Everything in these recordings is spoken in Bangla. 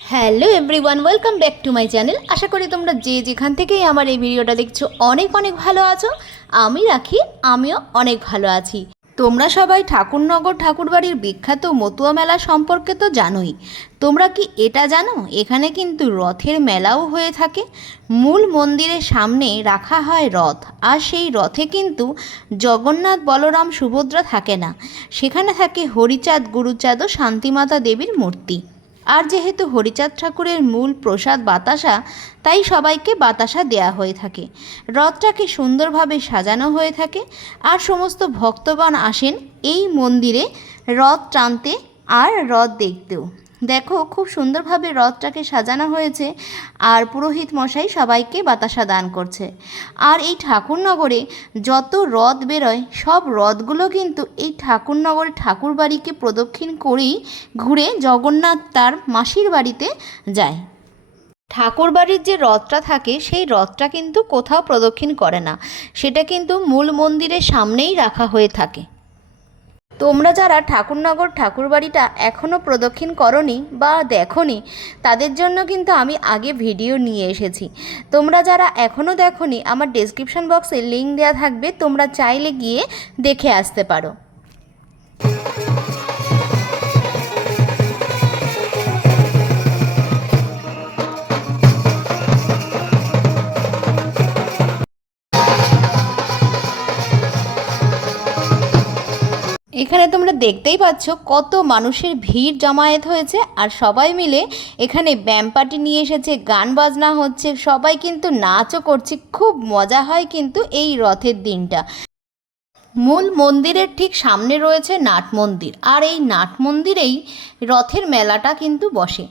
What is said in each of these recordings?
Hello everyone welcome back to my channel আশা করি তোমরা যে যেখান থেকেই আমার এই ভিডিওটা দেখছ অনেক অনেক ভালো আছো। আমি রাখি, আমিও অনেক ভালো আছি। তোমরা সবাই ঠাকুরনগর ঠাকুরবাড়ির বিখ্যাত মতুয়া মেলা সম্পর্কে তো জানোই। তোমরা কি এটা জানো? এখানে কিন্তু রথের মেলাও হয়ে থাকে। মূল মন্দিরের সামনে রাখা হয় রথ। আর সেই রথে কিন্তু জগন্নাথ বলরাম সুভদ্রা থাকে না। সেখানে থাকে হরিচাঁদ, গুরুচাঁদ ও শান্তিমাতা দেবীর মূর্তি। আর যেহেতু হরিচাঁদ ঠাকুরের মূল প্রসাদ বাতাসা, তাই সবাইকে বাতাসা দেয়া হয়ে থাকে। রথটাকে সুন্দরভাবে সাজানো হয়ে থাকে আর সমস্ত ভক্তগণ আসেন এই মন্দিরে রথ টানতে আর রথ দেখতেও। দেখো, খুব সুন্দরভাবে রথটাকে সাজানো হয়েছে আর পুরোহিত মশাই সবাইকে বাতাসা দান করছে। আর এই ঠাকুরনগরে যত রথ বেরোয়, সব রথগুলো কিন্তু এই ঠাকুরনগরের ঠাকুর বাড়িকে প্রদক্ষিণ করেই ঘুরে জগন্নাথ তার মাসির বাড়িতে যায়। ঠাকুর বাড়ির যে রথটা থাকে, সেই রথটা কিন্তু কোথাও প্রদক্ষিণ করে না। সেটা কিন্তু মূল মন্দিরের সামনেই রাখা হয়ে থাকে। তোমরা যারা ঠাকুরনগর ঠাকুরবাড়িটা এখনও প্রদক্ষিণ করনি বা দেখনি, তাদের জন্য কিন্তু আমি আগে ভিডিও নিয়ে এসেছি। তোমরা যারা এখনও দেখনি, আমার ডেসক্রিপশন বক্সে লিঙ্ক দেওয়া থাকবে, তোমরা চাইলে গিয়ে দেখে আসতে পারো। এখানে তোমরা দেখতেই পাচ্ছ কত মানুষের ভিড় জমায়েত হয়েছে আর সবাই মিলে এখানে ব্যাম পার্টি নিয়ে এসেছে, গান বাজনা হচ্ছে, সবাই কিন্তু নাচও করছে, খুব মজা হয় কিন্তু এই রথের দিনটা। মূল মন্দিরের ঠিক সামনে রয়েছে নাট মন্দির আর এই নাট মন্দিরেই রথের মেলাটা কিন্তু বসে।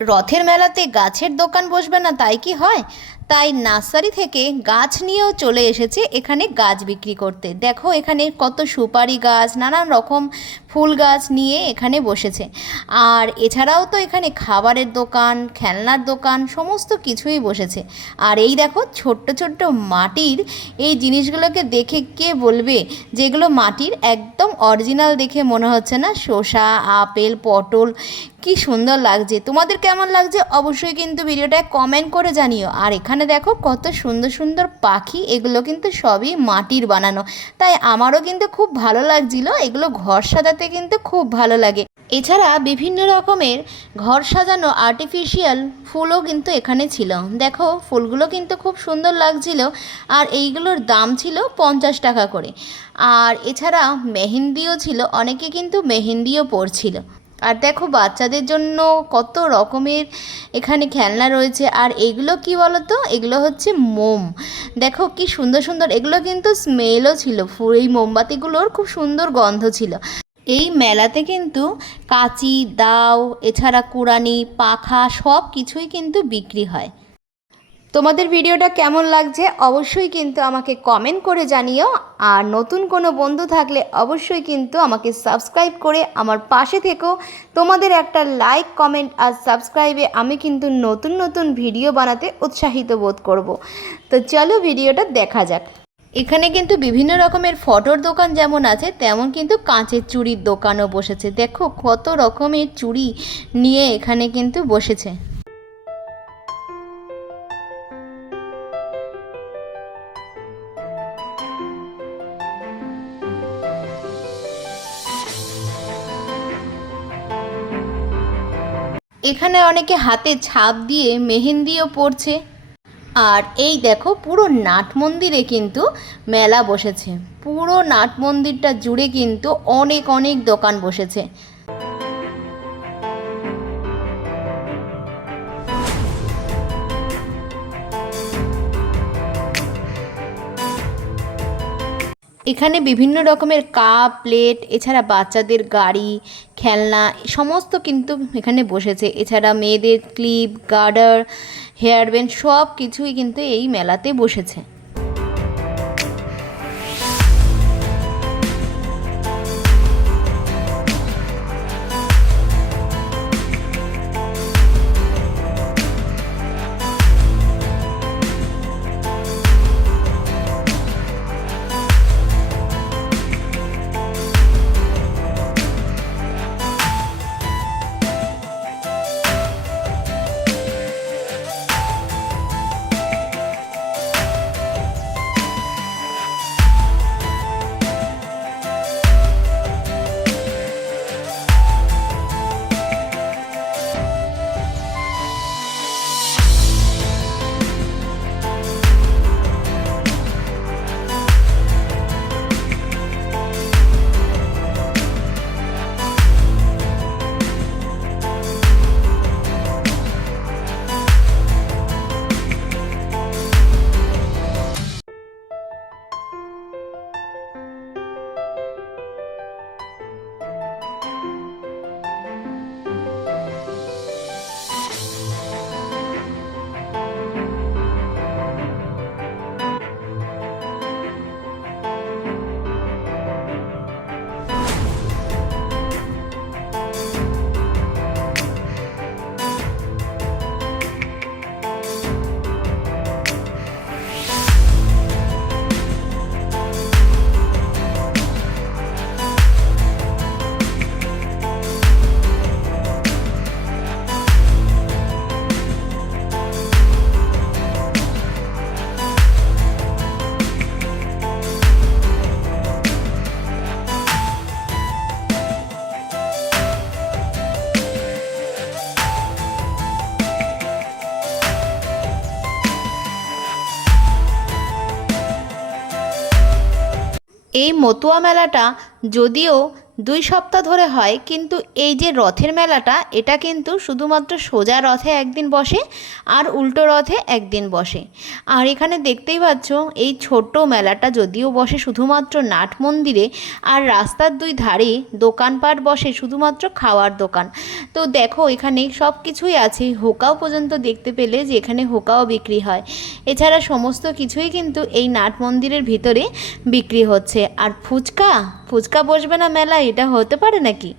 রথের মেলাতে গাছের দোকান বসবে না, তাই কি হয়? তাই নার্সারি থেকে গাছ নিয়েও চলে এসেছে এখানে গাছ বিক্রি করতে। দেখো এখানে কত সুপারি গাছ, নানান রকম ফুল গাছ নিয়ে এখানে বসেছে। আর এছাড়াও তো এখানে খাবারের দোকান, খেলনার দোকান, সমস্ত কিছুই বসেছে। আর এই দেখো ছোট্ট ছোট্ট মাটির এই জিনিসগুলোকে দেখে কে বলবে যেগুলো মাটির একদম অরিজিনাল দেখে মনে হচ্ছে না? শসা, আপেল, পটল, কি সুন্দর লাগছে। তোমাদের কেমন লাগছে অবশ্যই কিন্তু ভিডিওটায় কমেন্ট করে জানিও। আর এখানে দেখো কত সুন্দর সুন্দর পাখি, এগুলো কিন্তু সবই মাটির বানানো। তাই আমারও কিন্তু খুব ভালো লাগছিল এগুলো ঘর সাজাতে কিন্তু খুব ভালো লাগে। এছাড়া বিভিন্ন রকমের ঘর সাজানো আর্টিফিশিয়াল ফুলও কিন্তু এখানে ছিল। দেখো, ফুলগুলো কিন্তু খুব সুন্দর লাগছিল আর এইগুলোর দাম ছিল পঞ্চাশ টাকা করে। আর এছাড়া মেহেন্দিও ছিল, অনেকে কিন্তু মেহেন্দিও পরছিল। আর দেখো, বাচ্চাদের জন্য কত রকমের এখানে খেলনা রয়েছে। আর এগুলো কি বলো তো এগুলো হচ্ছে মোম। দেখো, কি সুন্দর সুন্দর। এগুলো কিন্তু স্মেলও ছিল। এই মোমবাতিগুলোর খুব সুন্দর গন্ধ ছিল। এই মেলাতে কিন্তু কাঁচি, দাও, এছাড়া কুড়ানি, পাখা সব কিছুই কিন্তু বিক্রি হয়। তোমাদের ভিডিওটা কেমন লাগছে অবশ্যই কিন্তু আমাকে কমেন্ট করে জানিও। আর নতুন কোনো বন্ধু থাকলে অবশ্যই কিন্তু আমাকে সাবস্ক্রাইব করে আমার পাশে থেকো। তোমাদের একটা লাইক কমেন্ট আর সাবস্ক্রাইবে আমি কিন্তু নতুন নতুন ভিডিও বানাতে উৎসাহিত বোধ করব। তো চলো ভিডিওটা দেখা যাক। এখানে কিন্তু বিভিন্ন রকমের ফটোর দোকান যেমন আছে, তেমন কিন্তু কাঁচের চুড়ির দোকানও বসেছে। দেখো কত রকমের চুড়ি নিয়ে এখানে কিন্তু বসেছে। এখানে অনেকে হাতে ছাপ দিয়ে মেহেন্দিও পরছে। আর এই দেখো পুরো নাট মন্দিরে কিন্তু মেলা বসেছে। পুরো নাট মন্দিরটা জুড়ে কিন্তু অনেক অনেক দোকান বসেছে। এখানে বিভিন্ন রকমের কাপ প্লেট, এছাড়া বাচ্চাদের গাড়ি, খেলনা, সমস্ত কিন্তু এখানে বসেছে। এছাড়া মেয়েদের ক্লিপ, গার্ডার হেয়ার ব্যান্ড সব কিছুই কিন্তু এই মেলাতে বসেছে। এই মতুয়া মেলাটা যদিও দুই সপ্তাহ ধরে হয়, কিন্তু এই যে রথের মেলাটা, এটা কিন্তু শুধুমাত্র সোজা রথে একদিন বসে আর উল্টো রথে একদিন বসে। আর এখানে দেখতেই পাচ্ছ, এই ছোট্ট মেলাটা যদিও বসে শুধুমাত্র নাট মন্দিরে, আর রাস্তার দুই ধারে দোকানপাট বসে শুধুমাত্র খাওয়ার দোকান। তো দেখো, এখানে সব কিছুই আছে। হোকাও পর্যন্ত দেখতে পেলে যে এখানে হোকাও বিক্রি হয়। এছাড়া সমস্ত কিছুই কিন্তু এই নাট মন্দিরের ভিতরে বিক্রি হচ্ছে। আর ফুচকা? ফুচকা বসবে না মেলা এটা হতে পারে নাকি?